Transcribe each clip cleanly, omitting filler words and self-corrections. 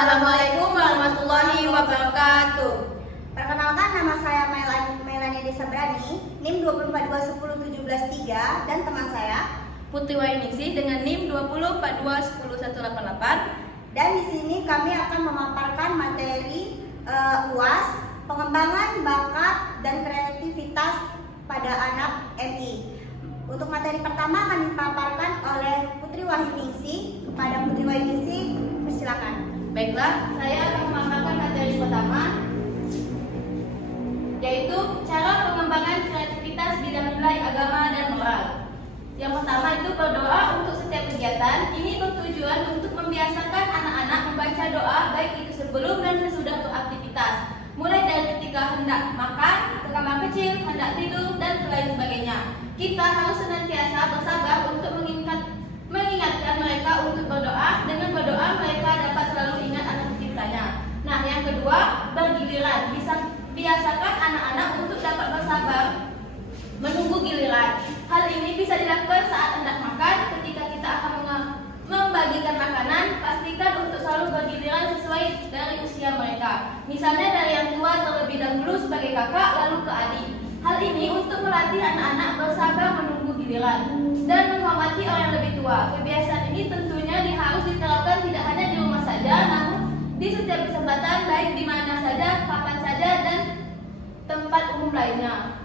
Assalamualaikum warahmatullahi wabarakatuh. Perkenalkan, nama saya Melania Desabrani, NIM 242101713, dan teman saya Putri Wainingsih dengan NIM 204210188. Dan di sini kami akan memaparkan materi UAS, pengembangan bakat dan kreativitas pada anak MI. Untuk materi pertama akan dipaparkan oleh Putri Wainingsih. Kepada Putri Wainingsih, persilakan. Baiklah, saya akan memaparkan materi pertama, yaitu cara pengembangan kreativitas bidang nilai agama dan moral. Yang pertama itu berdoa untuk setiap kegiatan. Ini bertujuan untuk membiasakan anak-anak membaca doa baik itu sebelum dan sesudah beraktivitas, mulai dari ketika hendak makan, ke kamar kecil, hendak tidur, dan lain sebagainya. Kita harus senantiasa bersabar untuk mengingatkan mereka untuk berdoa. Dengan berdoa mereka dapat selalu ingat anak penciptanya. Nah, yang kedua, bergiliran. Biasakan anak-anak untuk dapat bersabar menunggu giliran. Hal ini bisa dilakukan saat hendak makan. Ketika kita akan membagikan makanan, pastikan untuk selalu bergiliran sesuai dari usia mereka. Misalnya dari yang tua terlebih dahulu sebagai kakak, lalu ke adik. Hal ini untuk melatih anak-anak bersabar menunggu giliran dan menghormati orang yang lebih tua. Kebiasaan ini tentunya harus diterapkan tidak hanya di rumah saja, namun di setiap kesempatan, baik di mana saja, kapan saja, dan tempat umum lainnya.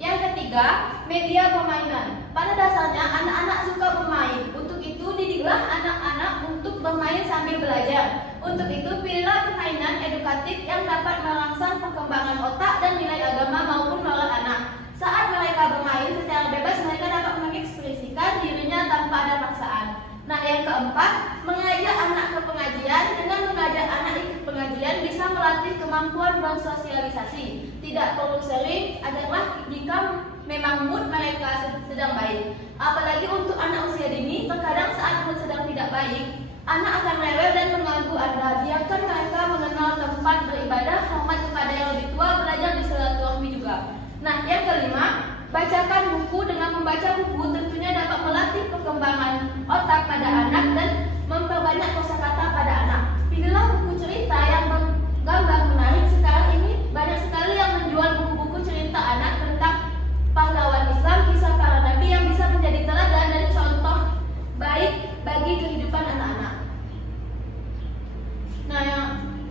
Yang ketiga, media permainan. Pada dasarnya anak-anak suka bermain. Untuk itu didiklah anak-anak untuk bermain sambil belajar. Untuk itu pilihlah permainan edukatif yang dapat merangsang perkembangan otak dan nilai agama maupun moral anak. Saat mereka bermain secara bebas, mereka dapat mengekspresikan dirinya tanpa ada paksaan. Nah, yang keempat, mengajak anak ke pengajian. Dengan mengajak anak ikut pengajian bisa melatih kemampuan bersosialisasi. Tidak perlu sering, ajaklah jika memang mood mereka sedang baik. Apalagi untuk anak usia dini, terkadang saat mood sedang tidak baik, anak akan rewel dan mengganggu Anda. Biarkan mereka mengenal tempat beribadah, hormat kepada yang lebih tua, belajar di silaturahmi juga. Nah, yang kelima, bacakan buku. Dengan membaca buku tentunya dapat melatih perkembangan otak pada anak dan memperbanyak kosakata pada anak. Pilihlah buku cerita yang bergambar menarik. Sekarang ini banyak sekali yang menjual buku-buku cerita anak tentang pahlawan Islam, kisah para nabi yang bisa menjadi teladan dan contoh baik bagi kehidupan anak-anak. Nah, yang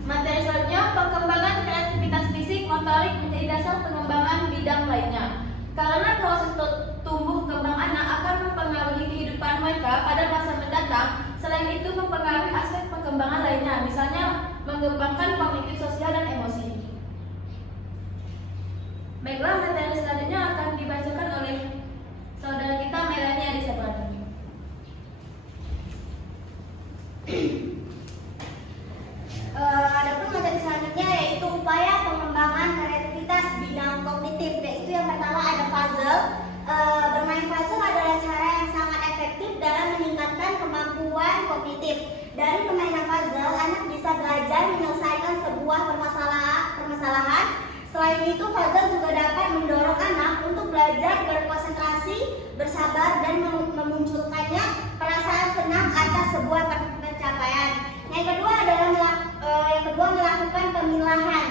materi selanjutnya, perkembangan kreativitas fisik motorik menjadi dasar pengembangan bidang lainnya. Karena proses tumbuh kembang anak akan mempengaruhi kehidupan mereka pada masa mendatang. Selain itu mempengaruhi aspek perkembangan lainnya, misalnya mengembangkan kognitif sosial dan emosi. Baiklah, materi selanjutnya akan dibacakan oleh saudara kita Melania Desabrani. Adapun materi selanjutnya yaitu upaya pengembangan kreativitas bidang kognitif. Yaitu yang pertama ada puzzle. Bermain puzzle adalah cara yang sangat efektif dalam meningkatkan kemampuan kognitif. Dari permainan puzzle, anak bisa belajar menyelesaikan sebuah permasalahan. Selain itu, puzzle juga dapat mendorong anak untuk belajar berkonsentrasi, bersabar, dan memunculkannya perasaan senang atas sebuah pencapaian. Yang kedua adalah melakukan pemilahan.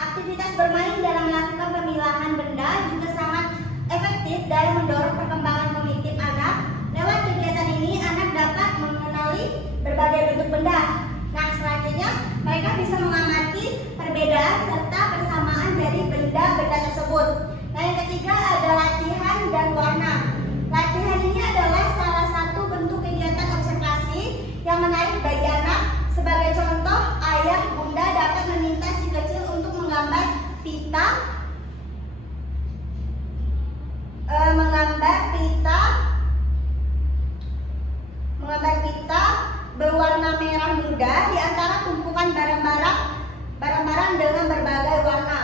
Aktivitas bermain dalam melakukan pemilahan benda juga sangat efektif dalam mendorong perkembangan kognitif anak. Lewat kegiatan ini, anak dapat mengenali berbagai bentuk benda. Nah, selanjutnya mereka bisa mengamati perbedaan serta persamaan dari benda-benda tersebut. Nah, yang ketiga ada latihan dan warna. Latihan ini adalah salah satu bentuk kegiatan observasi yang menarik bagi anak. Sebagai contoh, ayah bunda dapat meminta si kecil untuk menggambar pita berwarna merah muda di antara tumpukan barang-barang dengan berbagai warna.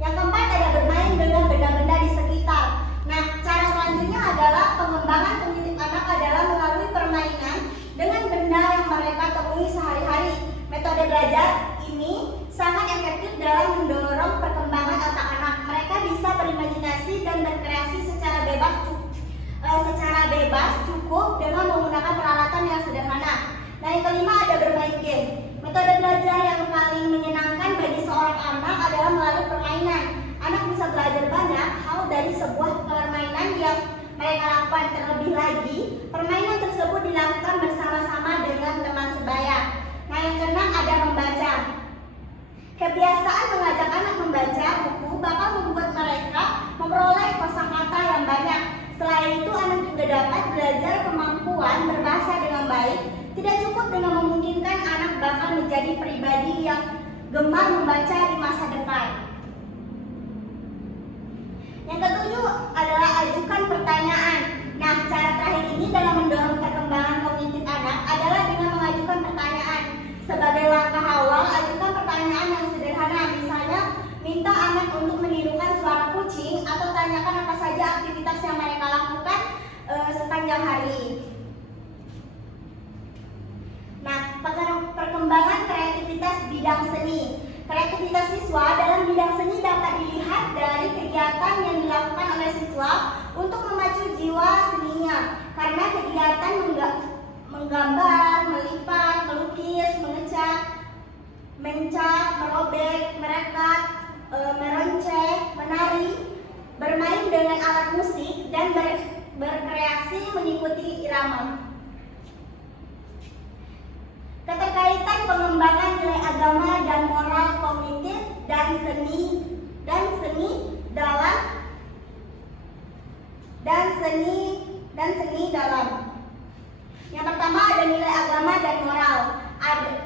Yang keempat ada bermain dengan benda-benda di sekitar. Nah, cara selanjutnya adalah pengembangan kognitif anak adalah melalui permainan dengan benda yang mereka temui sehari-hari. Metode belajar ini sangat efektif dalam mendorong perkembangan otak anak. Mereka bisa berimajinasi dan berkreasi secara bebas cukup dengan menggunakan peralatan Nah, yang kelima ada bermain game. Metode belajar yang paling menyenangkan bagi seorang anak adalah melalui permainan. Anak bisa belajar banyak hal dari sebuah permainan yang mereka lakukan. Terlebih lagi, permainan tersebut dilakukan bersama-sama dengan teman sebaya. Nah, yang keenam ada membaca. Kebiasaan mengajak anak membaca buku bakal membuat mereka memperoleh kosakata yang banyak. Selain itu, anak juga dapat belajar kemampuan berbahasa dengan baik. Tidak cukup dengan memungkinkan anak bakal menjadi pribadi yang gemar membaca di masa depan. Yang ketujuh adalah ajukan pertanyaan. Nah, cara terakhir ini dalam mendorong perkembangan kognitif anak adalah dengan mengajukan pertanyaan. Sebagai langkah awal, ajukan pertanyaan yang sederhana. Misalnya, minta anak untuk menirukan suara kucing atau tanyakan apa saja aktivitas yang mereka lakukan sepanjang hari. Nah, perkembangan kreativitas bidang seni. Kreativitas siswa dalam bidang seni dapat dilihat dari kegiatan yang dilakukan oleh siswa untuk memacu jiwa seninya. Karena kegiatan menggambar, melipat, melukis, mencat, merobek, merekat, meronceng, menari, bermain dengan alat musik, dan berkreasi mengikuti irama. Keterkaitan pengembangan nilai agama dan moral kognitif dan seni dalam. Yang pertama ada nilai agama dan moral.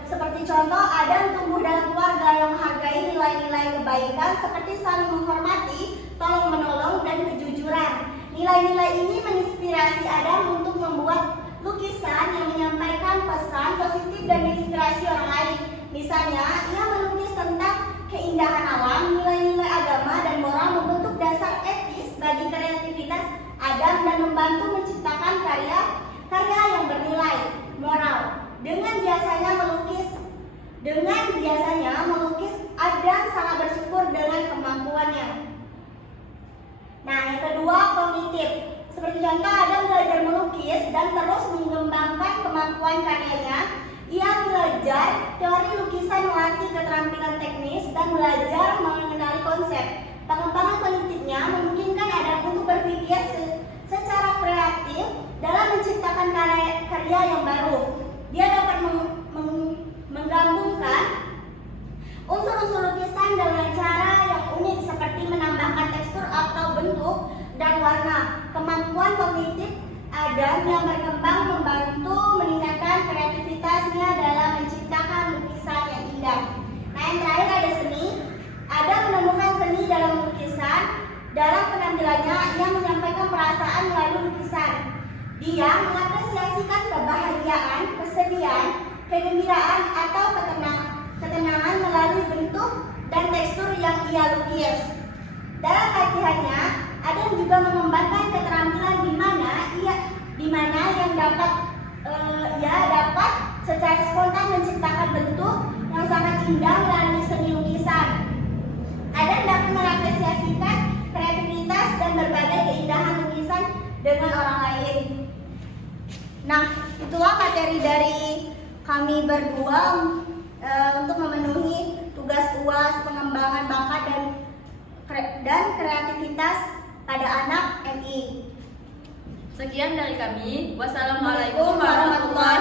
Seperti contoh, Adam tumbuh dalam keluarga yang menghargai nilai-nilai kebaikan seperti saling menghormati, tolong menolong, dan kejujuran. Nilai-nilai ini menginspirasi Adam untuk membuat lukisan yang menyampaikan pesan positif dan menginspirasi orang lain. Misalnya, ia melukis tentang keindahan alam. Nilai-nilai agama dan moral membentuk dasar etis bagi kreativitas Adam dan membantu menciptakan karya yang bernilai moral. Dengan biasanya melukis, Adam sangat bersyukur dengan kemampuannya. Nah, yang kedua, kognitif. Seperti contoh, Adam belajar melukis dan terus mengembangkan kemampuan karyanya. Ia belajar teori lukisan, melatih keterampilan teknis, dan belajar mengenali konsep. Pengembangan kognitifnya memungkinkan Adam untuk berpikir secara kreatif dalam menciptakan karya yang baru. Dia dapat menggabungkan unsur-unsur lukisan dengan cara yang unik seperti menambahkan tekstur atau bentuk dan warna. Kemampuan kognitif Adam yang berkembang membantu meningkatkan kreativitasnya dalam menciptakan lukisan yang indah. Nah, yang terakhir ada seni. Adam menemukan seni dalam lukisan. Dalam penampilannya, ia menyampaikan perasaan melalui lukisan. Dia mengapresiasikan kebahagiaan, kesedihan, kegembiraan, atau ketenangan melalui bentuk dan tekstur yang ia lukis. Dalam latihannya, Adam juga mengembangkan keterampilan di mana yang dapat secara spontan menciptakan bentuk yang sangat indah melalui seni lukisan. Adam dapat mengapresiasikan kreativitas dan berbagai keindahan lukisan dengan orang lain. Nah, itulah materi dari kami berdua untuk memenuhi tugas UAS pengembangan bakat dan kreativitas pada anak MI. Sekian dari kami. Wassalamualaikum warahmatullahi